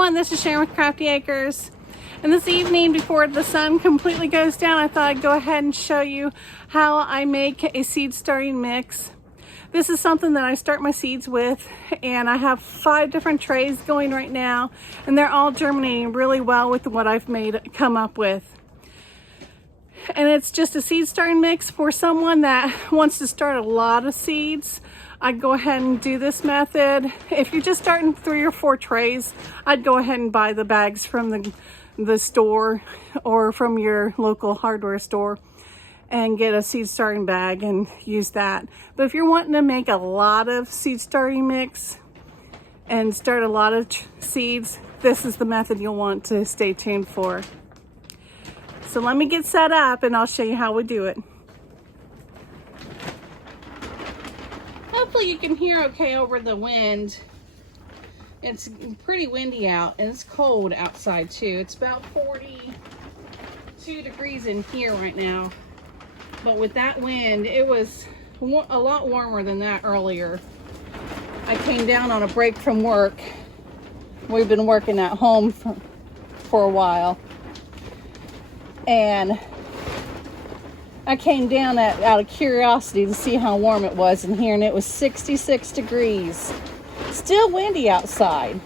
everyone, this is Sharon with Crafty Acres. And this evening, before the sun completely goes down, I thought I'd go ahead and show you how I make a seed starting mix. This is something that I start my seeds with, and I have 5 different trays going right now, and they're all germinating really well with what I've come up with. And it's just a seed starting mix for someone that wants to start a lot of seeds. I'd go ahead and do this method. If you're just starting 3 or 4 trays, I'd go ahead and buy the bags from the store or from your local hardware store and get a seed starting bag and use that. But if you're wanting to make a lot of seed starting mix and start a lot of seeds, this is the method you'll want to stay tuned for. So let me get set up and I'll show you how we do it. Hopefully you can hear okay over the wind. It's pretty windy out and it's cold outside too. It's about 42 degrees in here right now. But with that wind, it was a lot warmer than that earlier. I came down on a break from work. We've been working at home for a while. And I came down out of curiosity to see how warm it was in here, and it was 66 degrees. Still windy outside,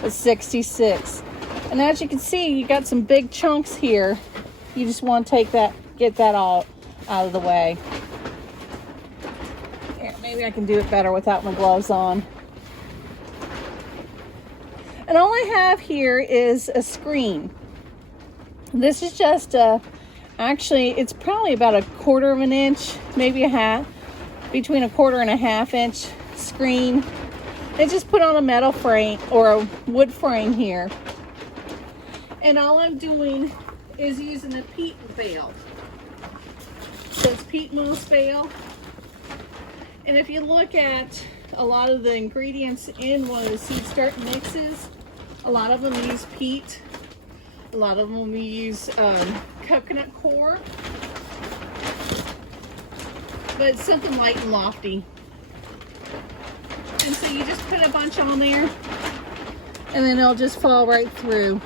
but 66. And as you can see, you got some big chunks here. You just want to get that all out of the way. Here, maybe I can do it better without my gloves on. And all I have here is a screen. This is just actually, it's probably about 1/4 of an inch, maybe a half, between 1/4 and a half inch screen. It's just put on a metal frame or a wood frame here. And all I'm doing is using a peat bale. So it's peat moss bale. And if you look at a lot of the ingredients in one of the seed start mixes, a lot of them use peat. A lot of them use coconut coir, but it's something light and lofty. And so you just put a bunch on there and then it'll just fall right through.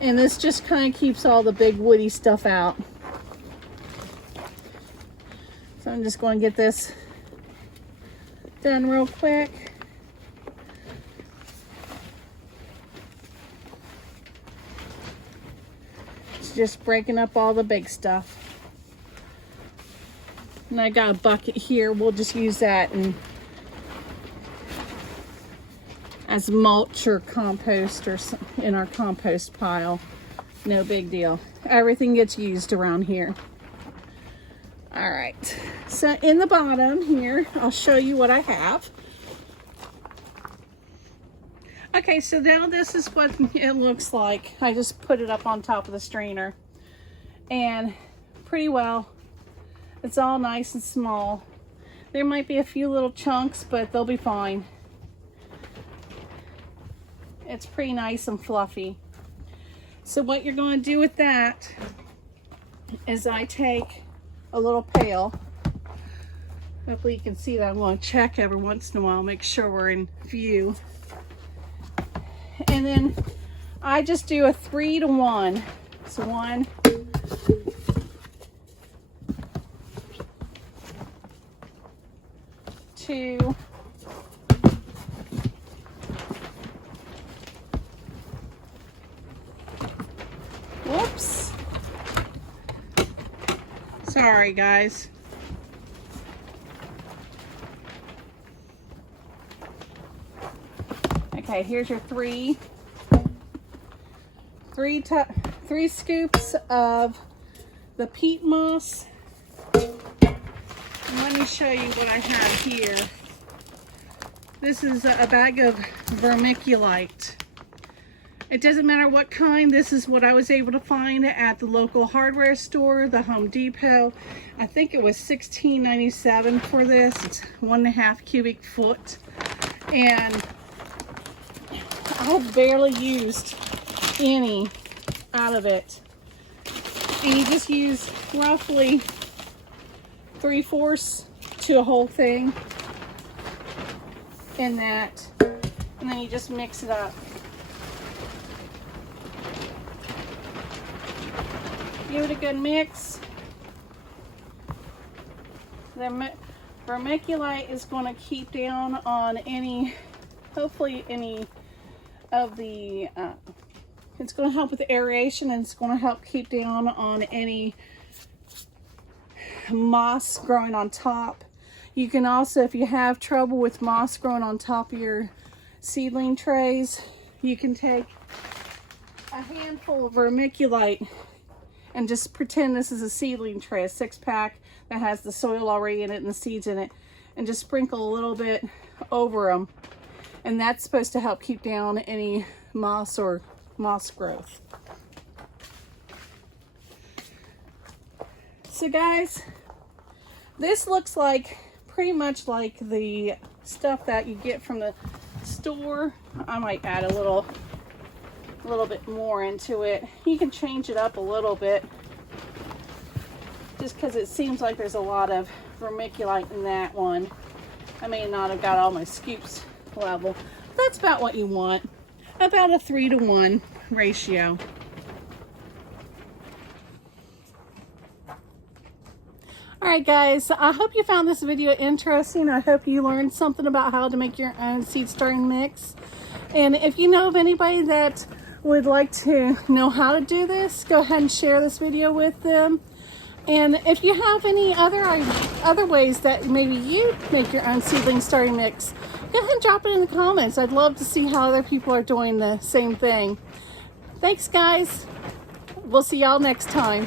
And this just kind of keeps all the big woody stuff out. So I'm just going to get this done real quick. Just breaking up all the big stuff. And I got a bucket here. We'll just use that as mulch or compost or in our compost pile. No big deal. Everything gets used around here. All right. So in the bottom here, I'll show you what I have. Okay, so now this is what it looks like. I just put it up on top of the strainer. And pretty well, it's all nice and small. There might be a few little chunks, but they'll be fine. It's pretty nice and fluffy. So what you're going to do with that is I take a little pail. Hopefully you can see that. I'm going to check every once in a while, make sure we're in view. And then I just do a 3 to 1. So 1, 2, 'Whoops. Sorry, guys. Okay, here's your 3 scoops of the peat moss. And let me show you what I have here. This is a bag of vermiculite. It doesn't matter what kind. This is what I was able to find at the local hardware store, the Home Depot. I think it was $16.97 for this. It's 1.5 cubic foot. And I've barely used any out of it. And you just use roughly 3/4 to a whole thing in that. and then you just mix it up. Give it a good mix. The vermiculite is going to keep down on any, hopefully any of the, it's going to help with the aeration, and it's going to help keep down on any moss growing on top. You can also, if you have trouble with moss growing on top of your seedling trays, you can take a handful of vermiculite and just pretend this is a seedling tray, a 6-pack that has the soil already in it and the seeds in it, and just sprinkle a little bit over them. And that's supposed to help keep down any moss or moss growth. So guys, this looks like pretty much like the stuff that you get from the store. I might add a little bit more into it. You can change it up a little bit just because it seems like there's a lot of vermiculite in that one. I may not have got all my scoops level. That's about what you want, about a 3-to-1 ratio. Alright guys, I hope you found this video interesting. I hope you learned something about how to make your own seed starting mix. And if you know of anybody that would like to know how to do this, go ahead and share this video with them. And if you have any other ways that maybe you make your own seedling starting mix, go ahead and drop it in the comments. I'd love to see how other people are doing the same thing. Thanks guys. We'll see y'all next time.